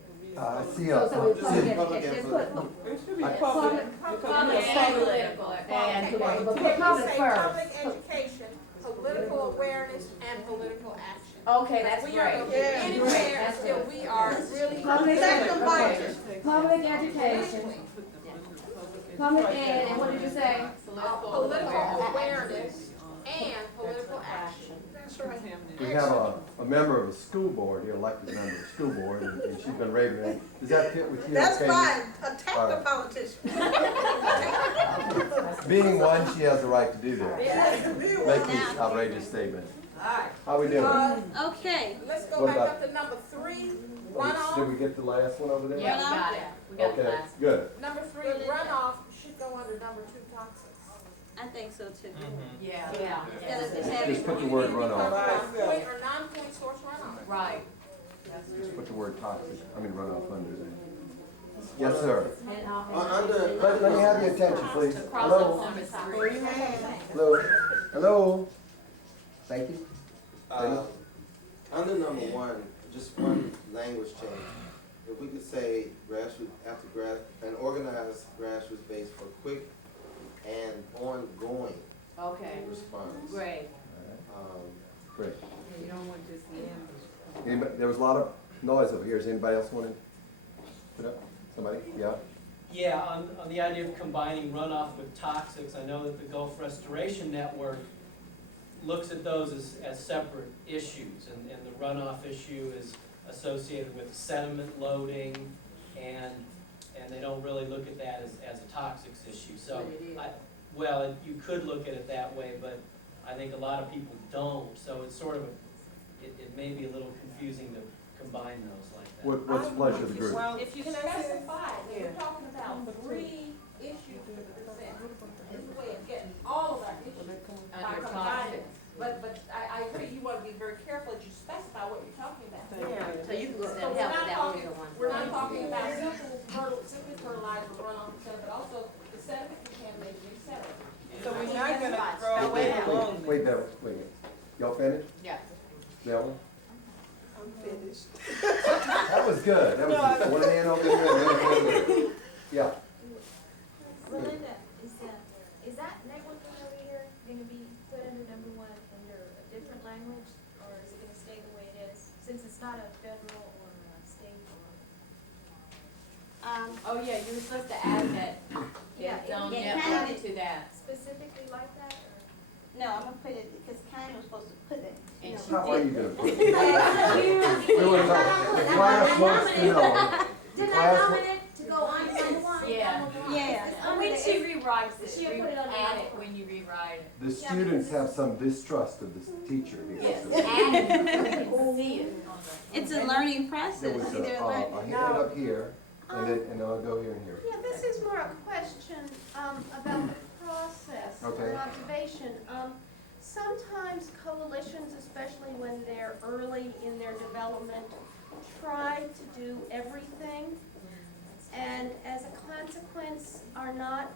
See, So with public public education, input. just put It should be public, public. public and and political. and Okay, political. But can put you public say first. public education, political awareness, and political action? Okay, that's We great. are going to get anywhere That's until good. we are really. Public Second okay. function. Public education, public ed, and what did you say? Political awareness and political action. That's right. we have a member of the school board here, elected member of the school board, and she's been raving at. Does that fit with you? That's Okay? fine, attack the politician. Being one, she has the right to do that. Make these outrageous statements. Alright. How we doing? Okay, Let's go What back about- up to number 3, Did runoff. we get the last one over there? Yeah, we got it. We got the Okay, last. good. Number 3, runoff should go under number 2, toxics. I think so too. Yeah. Instead of just Just having put the one. word Talk runoff. about point or non-point source runoff. Right. Just put the word toxic, runoff under there. Yes, sir. Let me have your attention, please. Cross Hello? off number 3. Hello? Hello? Thank you. Under number 1, just one language change. If we could say an organized grassroots base for quick and ongoing Okay, response. great. Great. You don't want just the end. Anybody, there was a lot of noise over here. Does anybody else want to put up? Somebody? Yeah? Yeah, on the idea of combining runoff with toxics, I know that the Gulf Restoration Network looks at those as separate issues, and the runoff issue is associated with sediment loading, and they don't really look at that as a toxics issue. So, you could look at it that way, but I think a lot of people don't, so it's sort of, it may be a little confusing to combine those like that. What's the pleasure of the group? Well, If you specify, that we're talking about 3 issues to present, is the way of getting all of our issues by Under combining. toxics. But I agree, you want to be very careful that you specify what you're talking about. So you can go So and we're help not with that talking, one. we're not talking about simply fertilizer runoff, but also the sediment contamination, et cetera. So we're not gonna throw away the loan. Wait, Beverly, wait a minute. Y'all finished? Yeah. Beverly? I'm finished. That was good. That was good. One hand over here, and one hand over there. Yeah. Melinda, is that networking over here gonna be put under number 1 under a different language, or is it gonna stay the way it is, since it's not a federal or a state or? Oh, yeah, you were supposed to add that, Yeah, its own yeah, network kind of. to that. specifically like that, or? No, I'm gonna put it, because Connie was supposed to put it. And she How are you did. gonna put it? We were talking, the class wants to know. The Didn't I class wa- nominate to go on number 1? Yeah. Yeah. When she rewrites it, She'll put it on the add it network. when you rewrite it. The students have some distrust of the teacher here. Yes, so add it, you can see it on the. It's a learning process. There was Either a hand up here, and I'll go here and here. Yeah, this is more a question, about the process Okay. or observation. Sometimes coalitions, especially when they're early in their development, try to do everything, and as a consequence are not,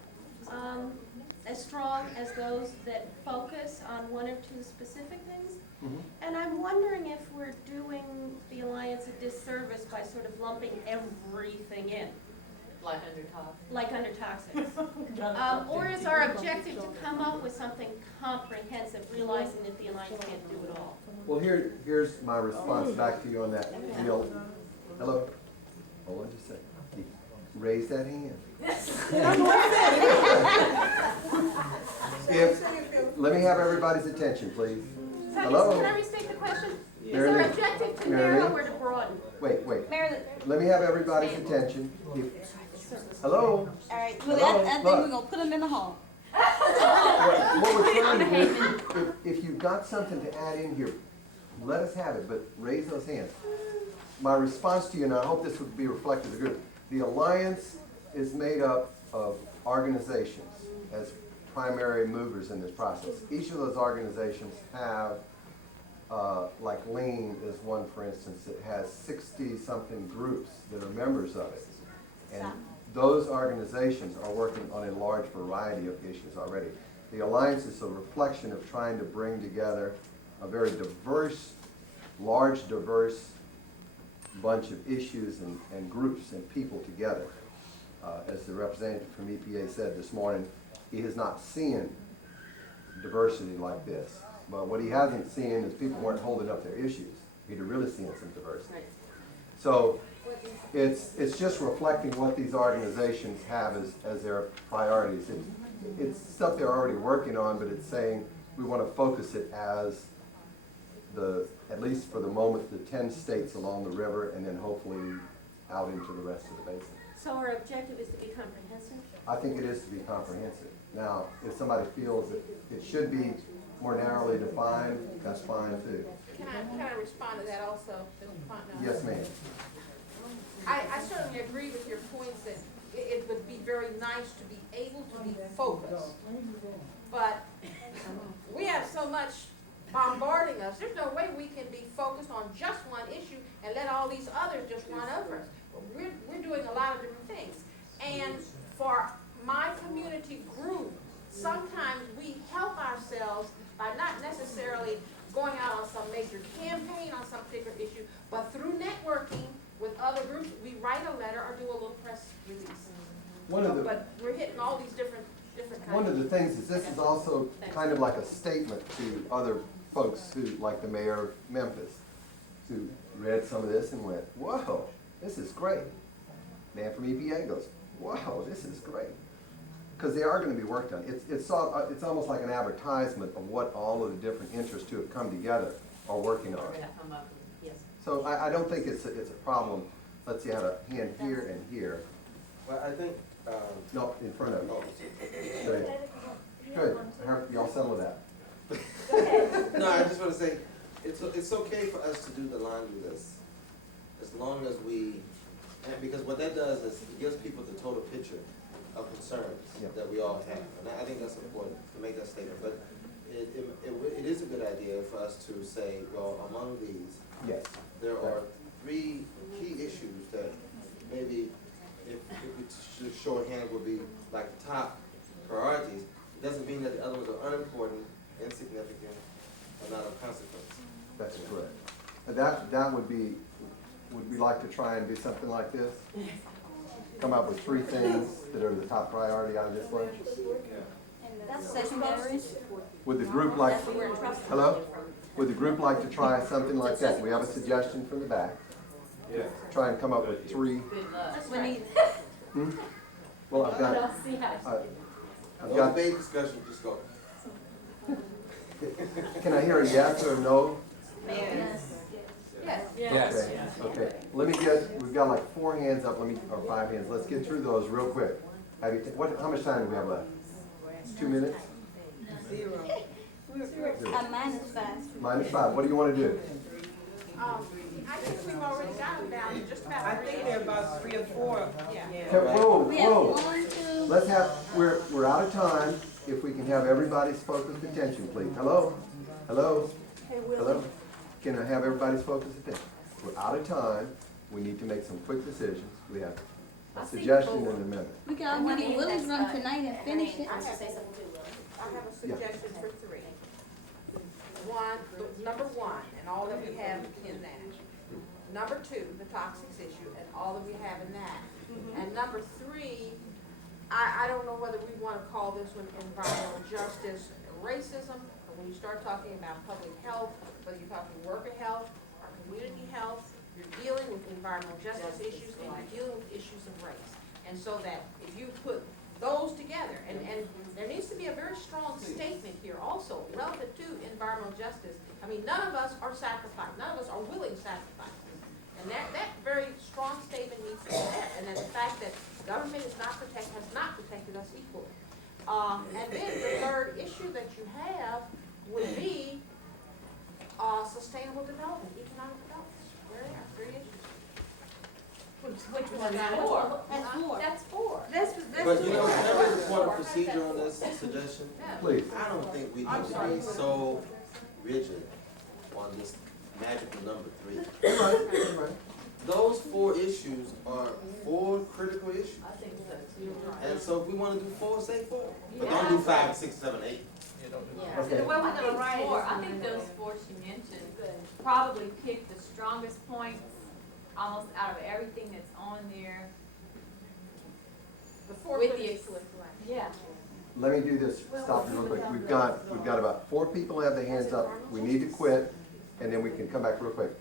as strong as those that focus on 1 or 2 specific things. And I'm wondering if we're doing the Alliance a disservice by sort of lumping everything in, Like under top. like under toxics. Or is our objective to come up with something comprehensive, realizing that the Alliance can't do it all? Well, here's my response back to you on that. Neil, hello? Hold on just a second. Raise that hand. Let me have everybody's attention, please. Hello? Can I restate the question? Is Mary our Lee? objective to Mary narrow Lee? or to broaden? Wait. Marilyn, Let me have everybody's attention. Hello? all right, Hello? well, I think Look. we're gonna put them in the hall. What we're trying to do, if you've got something to add in here, let us have it, but raise those hands. My response to you, and I hope this would be reflected of the group, the Alliance is made up of organizations as primary movers in this process. Each of those organizations have, like Lean is one, for instance, that has 60-something groups that are members of it. And those organizations are working on a large variety of issues already. The Alliance is a reflection of trying to bring together a very diverse, large, diverse bunch of issues and groups and people together. As the representative from EPA said this morning, he has not seen diversity like this. But what he hasn't seen is people weren't holding up their issues. He'd really seen some diversity. So it's just reflecting what these organizations have as their priorities. It's stuff they're already working on, but it's saying we want to focus it as at least for the moment, the 10 states along the river, and then hopefully out into the rest of the basin. So our objective is to be comprehensive? I think it is to be comprehensive. Now, if somebody feels that it should be more narrowly defined, that's fine too. Can I respond to that also? Yes, ma'am. I certainly agree with your points that it would be very nice to be able to be focused. But we have so much bombarding us, there's no way we can be focused on just one issue and let all these others just run over us. We're doing a lot of different things. And for my community group, sometimes we help ourselves by not necessarily going out on some major campaign on some particular issue, but through networking with other groups, we write a letter or do a little press release. But we're hitting all these different kinds. One of the things is this is also kind of like a statement to other folks who, like the mayor of Memphis, who read some of this and went, whoa, this is great. Man from EPA goes, wow, this is great. Because they are going to be worked on. It's almost like an advertisement of what all of the different interests who have come together are working on. So I don't think it's a problem. Let's see, I had a hand here and here. Well, I think, No, in front of you. Good. Y'all settle that. no, I just want to say, it's okay for us to do the laundry list, as long as because what that does is it gives people the total picture of concerns that we all have. And I think that's important to make that statement. But it is a good idea for us to say, well, among these, there are 3 key issues that maybe if we should show a hand would be like top priorities. It doesn't mean that the other ones are unimportant, insignificant, or not of consequence. That's correct. That would we like to try and do something like this? Come up with 3 things that are the top priority on this list? Secondaries? Would the group like, hello? Would the group like to try something like that? We have a suggestion from the back. Yeah. Try and come up with 3. Well, I've got debate discussion, just go. Can I hear a yes or a no? Yes. Okay. We've got like 4 hands up, or 5 hands. Let's get through those real quick. How much time do we have left? 2 minutes? 0. -5. What do you want to do? I think we've already got them down to just about. I think there are about 3 or 4. Whoa. Let's have, we're out of time. If we can have everybody's focused attention, please. Hello? Can I have everybody's focused attention? We're out of time. We need to make some quick decisions. We have a suggestion and an amendment. We can all get Willie's run tonight and finish it. I have a suggestion for 3. Number 1, and all that we have in that. Number 2, the toxics issue, and all that we have in that. And number 3, I don't know whether we want to call this one environmental justice, racism, or when you start talking about public health, whether you're talking worker health or community health, you're dealing with environmental justice issues and you're dealing with issues of race. And so that if you put those together, and there needs to be a very strong statement here also relative to environmental justice. I mean, none of us are sacrificed. None of us are willing sacrifices. And that very strong statement needs to be there. And then the fact that government has not protected us equally. And then the third issue that you have would be sustainable development, economic development. There are 3 issues. Which one? That's Four. That's four. That's four. But you know, can I raise a point of procedure on this suggestion? Please. I don't think we need to be so rigid on this magical number 3. Those 4 issues are 4 critical issues. I think so too. And so if we wanna do 4, say 4. But don't do 5, 6, 7, 8. Yeah. Okay. The way we're gonna write it, I think those 4 she mentioned probably pick the strongest points almost out of everything that's on there. With the yeah. Let me do this, stop you real quick. We've got about 4 people have their hands up. We need to quit, and then we can come back real quick.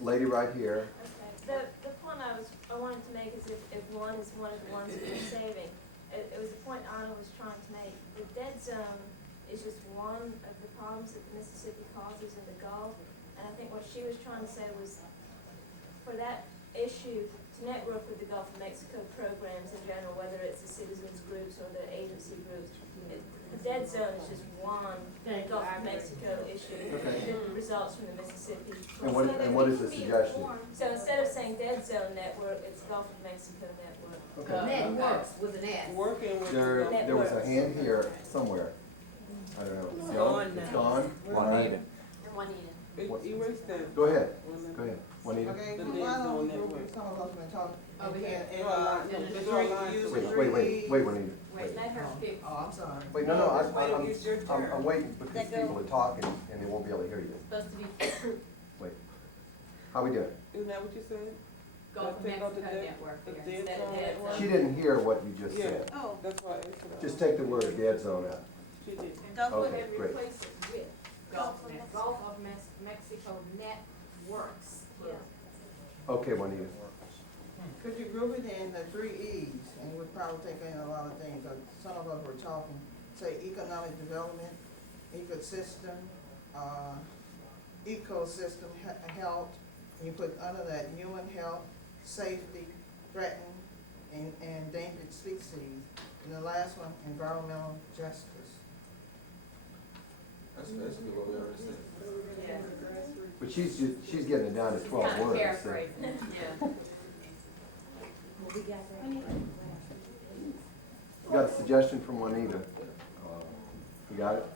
Lady right here. Okay, the point I wanted to make is if one is one of the ones that we're saving, it was a point Anna was trying to make. The dead zone is just one of the problems that the Mississippi causes in the Gulf, and I think what she was trying to say was, for that issue, to network with the Gulf of Mexico programs in general, whether it's the citizens groups or the agency groups. The dead zone is just one Gulf of Mexico issue that results from the Mississippi. And what is the suggestion? So instead of saying dead zone network, it's Gulf of Mexico network. Okay. Networks with an S. Working with. There was a hand here somewhere. I don't know. It's gone? It's gone? Juanita. Erase that. Go ahead. Go ahead. Juanita? Okay, why don't we group some of us been talking? Over here. Wait, Juanita. Wait, let her pick. Oh, I'm sorry. Wait, no, I'm waiting because people are talking and they won't be able to hear you. Supposed to be Wait. How we doing? Isn't that what you said? Gulf of Mexico network here instead of dead zone. She didn't hear what you just said. Oh, That's why I answered that. Just take the word dead zone out. She did. don't put Okay, it, great. replace it with. Gulf of Mexico networks. Okay, Juanita. Could you group it in the 3 E's, and we'll probably take in a lot of things, some of us were talking, say economic development, ecosystem, health, and you put under that human health, safety, threatened, and endangered species, and the last one, environmental justice. That's basically what we already said. Yeah. But she's getting it down to 12 Kind of words. paraphrasing, yeah. We got a suggestion from Juanita. You got it?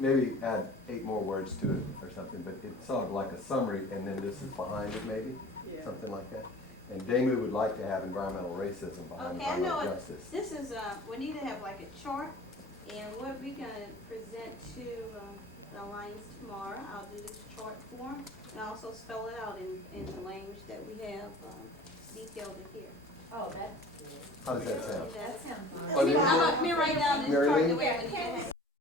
Maybe add 8 more words to it or something, but it's sort of like a summary and then this is behind it maybe, something like that. And Damu would like to have environmental racism behind Okay, I know environmental it. justice. This is, we need to have like a chart, and what we're gonna present to, the Alliance tomorrow, I'll do this chart form, and also spell it out in the language that we have, detailed in here. Oh, that's How does that sound? That sounds Oh, Let me yeah. write down this Mary chart Lee? the way we need to have.